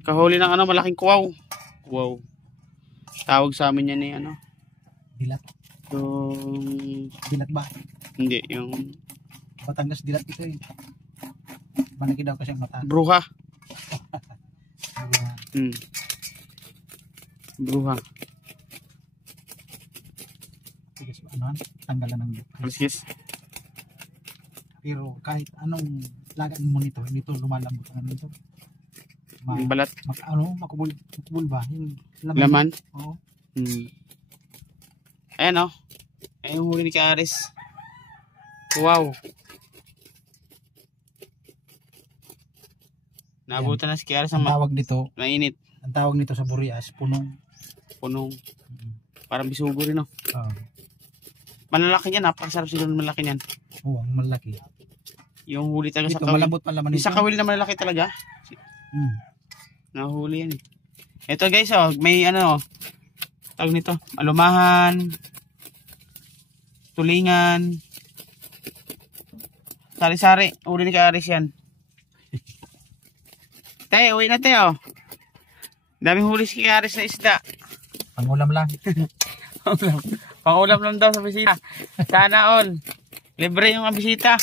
Kahuli ng ano, malaking kuwaw. Wow. Tawag sa amin yan eh, ano? Dilat. Yung... Dilat ba? Hindi, yung... Batangas dilat ito eh. Malaki daw kasi ang mata. Bruha. Ayan. Bruha. Tigas ba? Ano? Tanggalan ng Yes. Pero kahit anong lagan mo nito, hindi to lumalambot ang ano nito. Yung balat. Makubul ba? Yung Laman? Oo. Ayan o. Ayan yung huli ni Kaaris. Wow. Naabutan na si Kaaris Ang tawag dito, mainit. ang tawag nito sa Burias, punong. Punong. Parang bisugo rin o. Oo. Malalaki yan. Napakasarap siguro ng malaki yan. Oo, ang malaki. Yung huli talaga Dito, sa kawil. malambot pa laman Yung nito. sa kawil na malaki talaga. Nahuli yan eh. Ito guys oh, may ano, tawag nito, alumahan, tulingan, sari-sari, uli ni Kaaris yan. Tay, uwi na tayo. Daming huli si Kaaris na isda. Pangulam lang. Pangulam lang daw sa bisita. Sana all. Libre yung bisita.